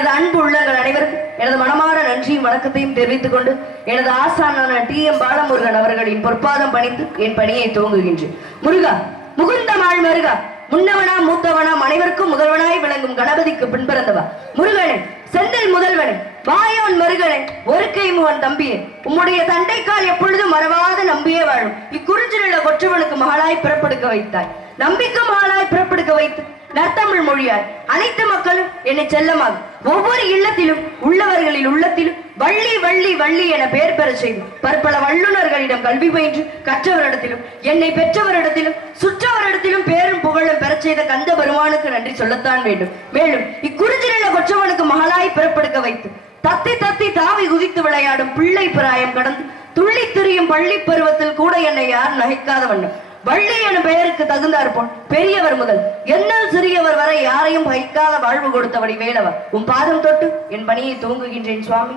எனது அன்பு உள்ளங்கள் அனைவருக்கும் எனது மனமார நன்றியும் வணக்கத்தையும் தெரிவித்துக் கொண்டு எனது ஆசானான டி. எம். பாலமுருகன் அவர்களின் பொற்பாதம் பணித்து என் பணியை துவங்குகின்றேன். முருகா முகுந்த மாள் மருகா முன்னவனா மூத்தவனாம் அனைவருக்கும் முதல்வனாய் விளங்கும் கணபதிக்கு பின்பிறந்தவா? முருகனே செந்தில் முதல்வனே வாயோன் மருகனே ஒரு கை முகன் தம்பியே உம்முடைய தண்டைக்கால் எப்பொழுதும் மறவாத நம்பியே வாழும். இக்குறிஞ்சிலுள்ள கொற்றவனுக்கு மகளாய் பிறப்படுக்க வைத்தாய். நம்பிக்கை மகளாய் பிறப்படுக்க வைத்து நற்தமிழ் மொழியார். அனைத்து மக்களும் என்னை செல்லமாக. ஒவ்வொரு இல்லத்திலும் உள்ளவர்களில் உள்ளத்திலும் வள்ளி வள்ளி வள்ளி என பெயர் பெறச் செய்து பற்பல வல்லுநர்களிடம் கல்வி பயின்று கற்றவரிடத்திலும் என்னை பெற்றவரிடத்திலும் சுற்றவரிடத்திலும் பேரும் புகழும் பெறச் செய்த கந்த பெருமானுக்கு நன்றி சொல்லத்தான் வேண்டும். மேலும் இக்குறிஞ்சிலுள்ள கொற்றவனுக்கு மகளாய் பிறப்படுக்க வைத்து தத்தி தத்தி தாவி குதித்து விளையாடும் பிள்ளை பிராயம் கடந்து துள்ளி திரியும் பள்ளி பருவத்தில் கூட என்னை யார் நகைக்காத வண்ணம்? வள்ளி எனும் பெயருக்கு தகுந்தார் போல் பெரியவர் முதல். என்ன சிறியவர் வரை யாரையும் வைக்காத வாழ்வு கொடுத்தபடி வேலவர் உன் பாதம் தொட்டு என் பணியை துவங்குகின்றேன் சுவாமி.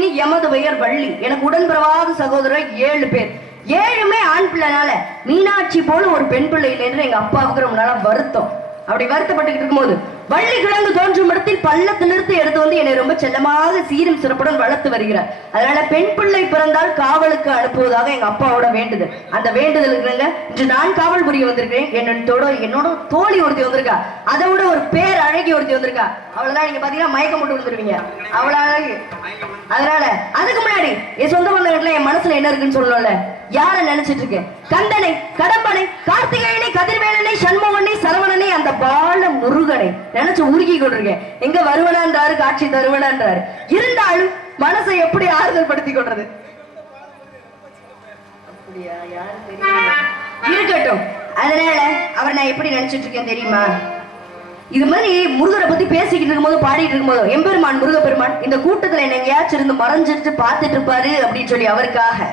பெயர் எமது பெயர் வள்ளி. எனக்கு உடன்பிறவாத சகோதரர் ஏழு பேர். ஏழுமே ஆண் பிள்ளைனால மீனாட்சி போல ஒரு பெண் பிள்ளை இல்லைன்னு எங்க அப்பாவுக்கு ரொம்ப நாளா வருத்தம். அப்படி வருத்தப்பட்டுக்கிட்டு இருக்கும்போது வள்ளி கிழங்கு தோன்றும் இடத்தில் பள்ளத்திலிருந்து எடுத்து வந்து என்னை ரொம்ப செல்லமாக சீரும் சிறப்புடன் வளர்த்து வருகிறார். அதனால பெண் பிள்ளை பிறந்தால் காவலுக்கு அனுப்புவதாக எங்க அப்பாவோட வேண்டுதல் அந்த வேண்டுதல் இருக்குங்க. இன்று நான் காவல் புரிய வந்திருக்கிறேன். என்னோட என்னோட தோழி ஒருத்தி வந்திருக்கா. அதை விட ஒரு பேர் அழகி ஒருத்தி வந்திருக்கா. அவளதான் நீங்க பாத்தீங்கன்னா மயக்கம் போட்டு வந்துருவீங்க அவ்வளவு அழகு. அதனால அதுக்கு முன்னாடி என் சொந்த பந்தங்கள்ல என் மனசுல என்ன இருக்குன்னு சொல்லல யார நினைச்சிட்டு இருக்கேன்? கந்தனை கடம்பனை கார்த்திகேயனை கதிர்வேலனை சண்முகனை சரவணனை அந்த பால முருகனை நினைச்சு உருகி கொண்டிருக்கேன். எங்க வருவனான்றாரு காட்சி தருவனான்றாரு. இருந்தாலும் மனசை எப்படி ஆறுதல் படுத்தி கொள்றது இருக்கட்டும். அதனால அவர் நான் எப்படி நினைச்சிட்டு இருக்கேன் தெரியுமா? இது மாதிரி முருகரை பத்தி பேசிக்கிட்டு இருக்கும்போது பாடிட்டு இருக்கும்போது எம்பெருமான் முருகப்பெருமான் இந்த கூட்டத்துல என்ன எங்கேயாச்சும் இருந்து மறைஞ்சிட்டு பார்த்துட்டு இருப்பாரு அப்படின்னு சொல்லி அவருக்காக.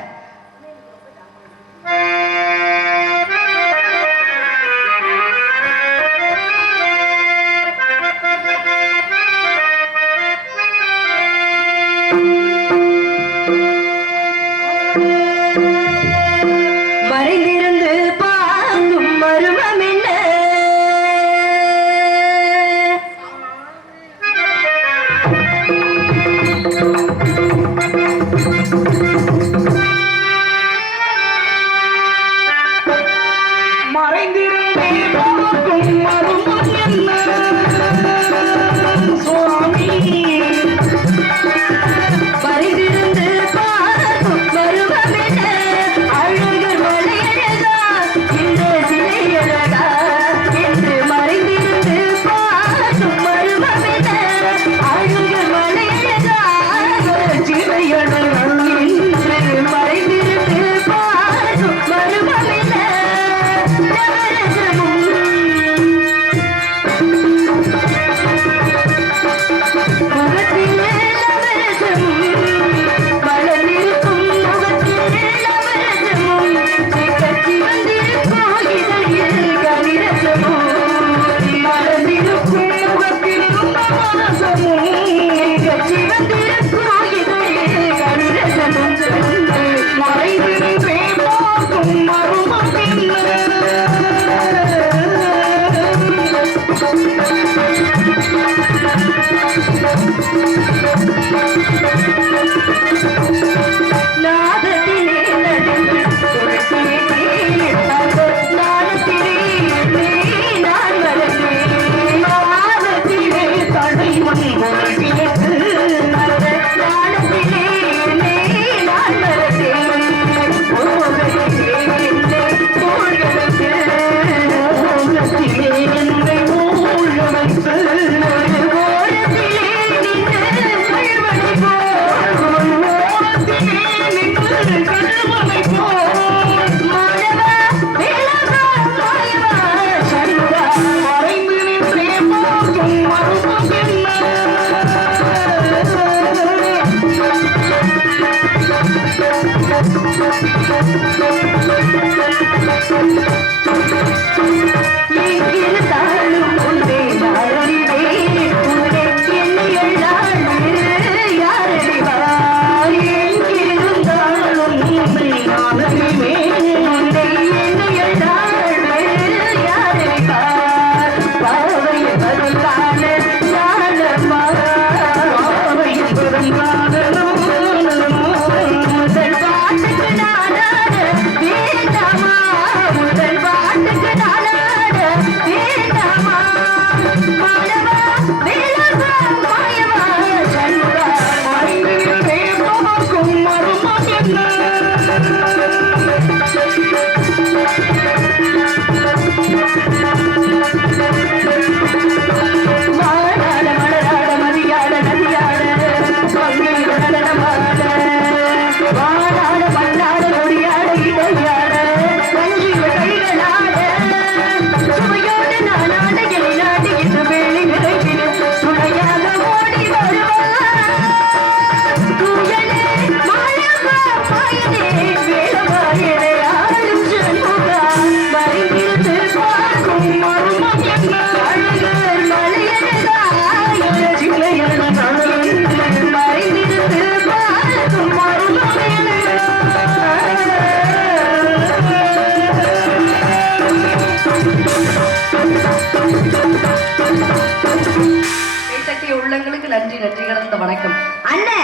நன்றி நன்றி வணக்கம். அண்ணே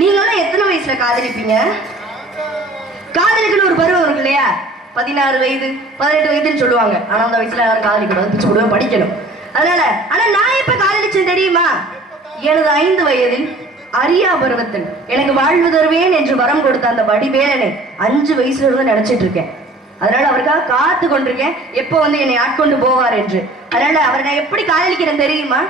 நீங்களாம் எத்தனை வயசுல காதலிப்பீங்க? காதலிக்கணும் ஒரு பருவம் இருக்கு இல்லையா? பதினாறு வயது பதினெட்டு வயதுன்னு சொல்லுவாங்க. ஆனா அந்த வயசுல யாரும் காதலிக்கணும் பிச்சு படிக்கணும். அதனால ஆனா நான் இப்ப காதலிச்சேன் தெரியுமா? எனது ஐந்து வயதில் அரியா பருவத்தில் எனக்கு வாழ்வு தருவேன் என்று வரம் கொடுத்த அந்த வடிவேலனை அஞ்சு வயசுல இருந்து நினைச்சிட்டு இருக்கேன். அதனால அவருக்காக காத்து கொண்டிருக்கேன். எப்போ வந்து என்னை ஆட்கொண்டு போவார் என்று. அதனால அவரை நான் எப்படி காதலிக்கிறேன் தெரியுமா?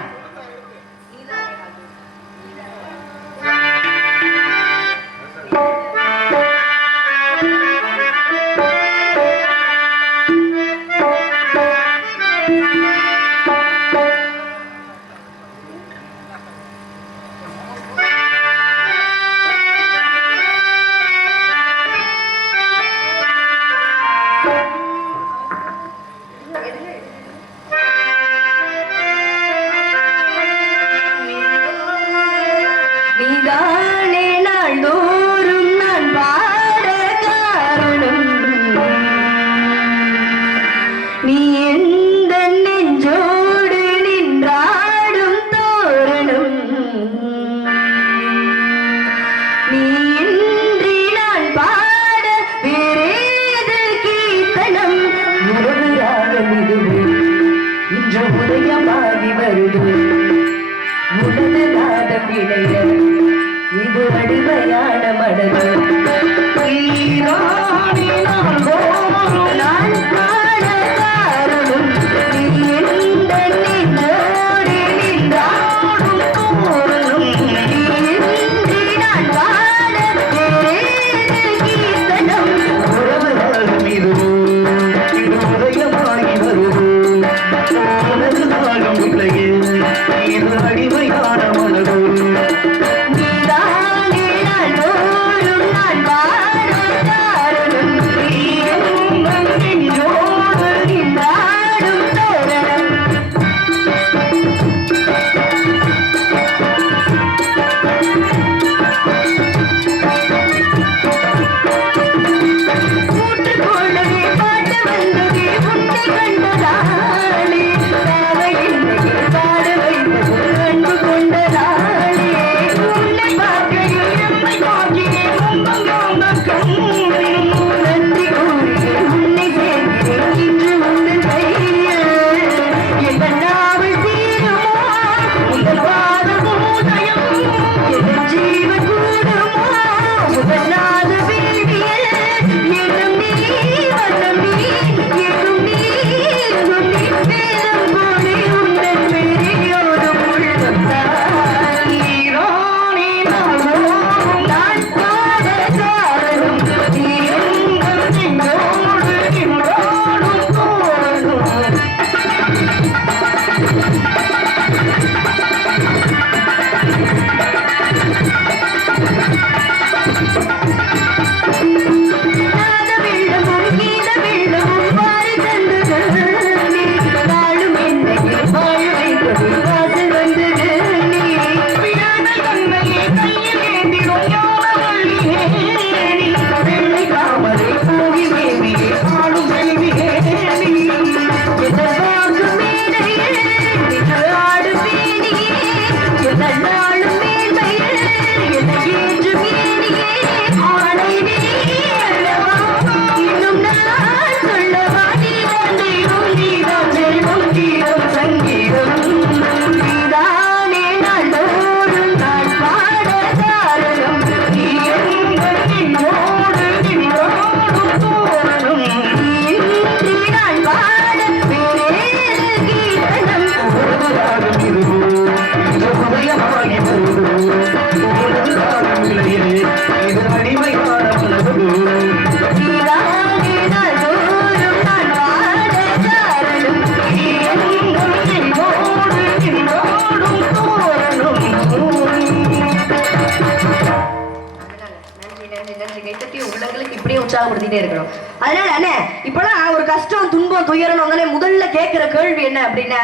உள்ளங்களுக்கு இப்படியே இருக்கணும். அதனால அண்ணே இப்பெல்லாம் ஒரு கஷ்டம் துன்பம் துயரம் வந்தாலே முதல்ல கேட்கிற கேள்வி என்ன அப்படின்னா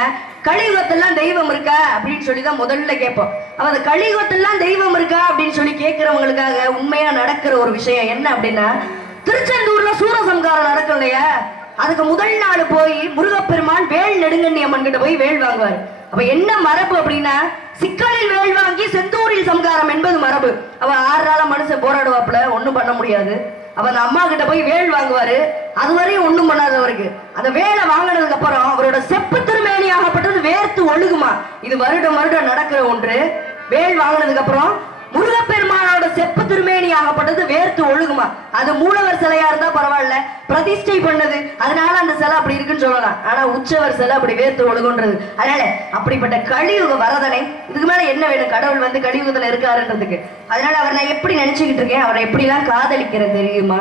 கலியுகத்தெல்லாம் தெய்வம் இருக்கா அப்படின்னு சொல்லி தான் முதல்ல கேட்போம். அவன் அந்த கலியுகத்தெல்லாம் தெய்வம் இருக்கா அப்படின்னு சொல்லி கேட்கிறவங்களுக்காக உண்மையா நடக்கிற ஒரு விஷயம் என்ன அப்படின்னா திருச்செந்தூர்ல சூரசம்காரம் நடக்கும் இல்லையா? அதுக்கு முதல் நாள் போய் முருகப்பெருமான் வேல் நெடுங்கண்ணி அம்மன் கிட்ட போய் வேல் வாங்குவார். அப்ப என்ன மரபு அப்படின்னா சிக்கலில் வேல் வாங்கி செந்தூரில் சம்காரம் என்பது மரபு. அவ ஆறு நாளா மனுஷன் போராடுவாப்புல ஒண்ணும் பண்ண முடியாது. அப்போ அந்த அம்மா கிட்ட போய் வேல் வாங்குவாரு. ஒன்றும் ஒண்ணும் பண்ணாதவருக்கு அந்த வேலை வாங்கினதுக்கு அப்புறம் அவரோட செப்பு திருமேனி ஆகப்பட்டது வேர்த்து ஒழுகுமா? இது வருடம் வருடம் நடக்கிற ஒன்று. வேல் வாங்கினதுக்கு அப்புறம் முருகப்பெருமானோட செப்பு திருமேனி ஆகப்பட்டது வேர்த்து ஒழுகுமா? அது மூலவர் சிலையா இருந்தா பரவாயில்ல. பிரதிஷ்டை பண்ணது. அதனால அந்த சிலை அப்படி இருக்குன்னு சொல்லலாம். ஆனா உச்சவர் சிலை அப்படி வேர்த்து ஒழுகுன்றது. அதனால அப்படிப்பட்ட கலியுக வரதனை இதுக்கு மேல என்ன வேணும்? கடவுள் வந்து கலியுகத்துல இருக்காருன்றதுக்கு. அதனால அவர் நான் எப்படி நினைச்சுக்கிட்டு இருக்கேன்? அவரை எப்படிலாம் காதலிக்கிறேன் தெரியுமா?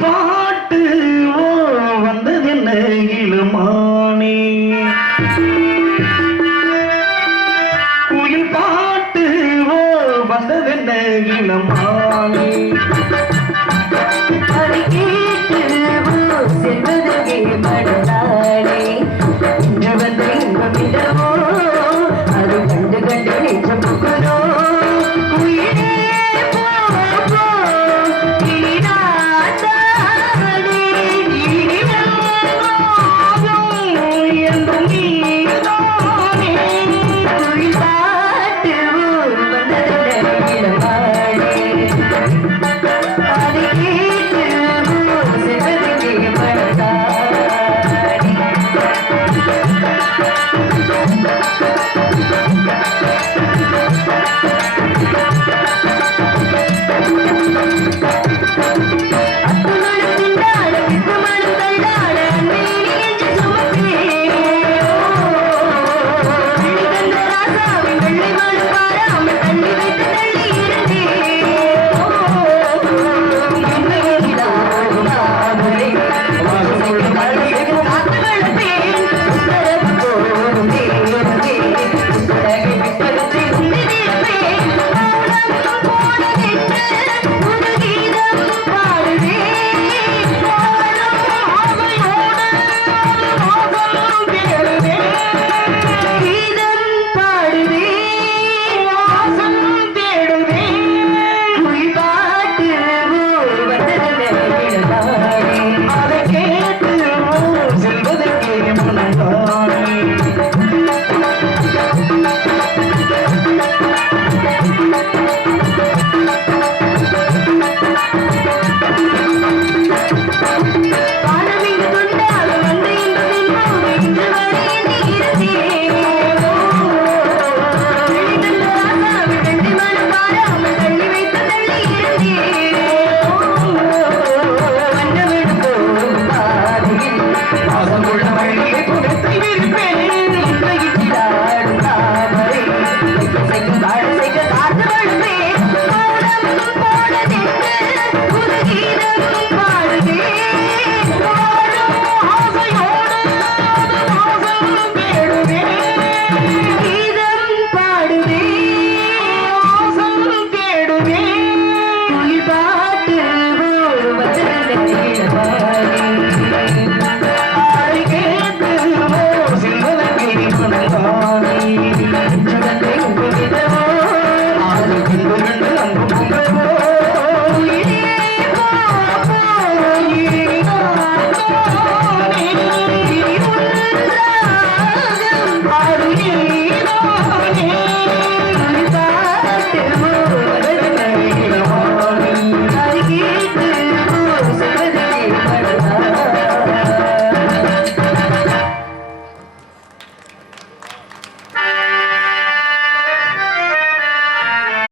பாட்டு ஓ வந்ததென்ன இளமானே குயில் பாட்டு ஓ வந்தது என்ன இளமானே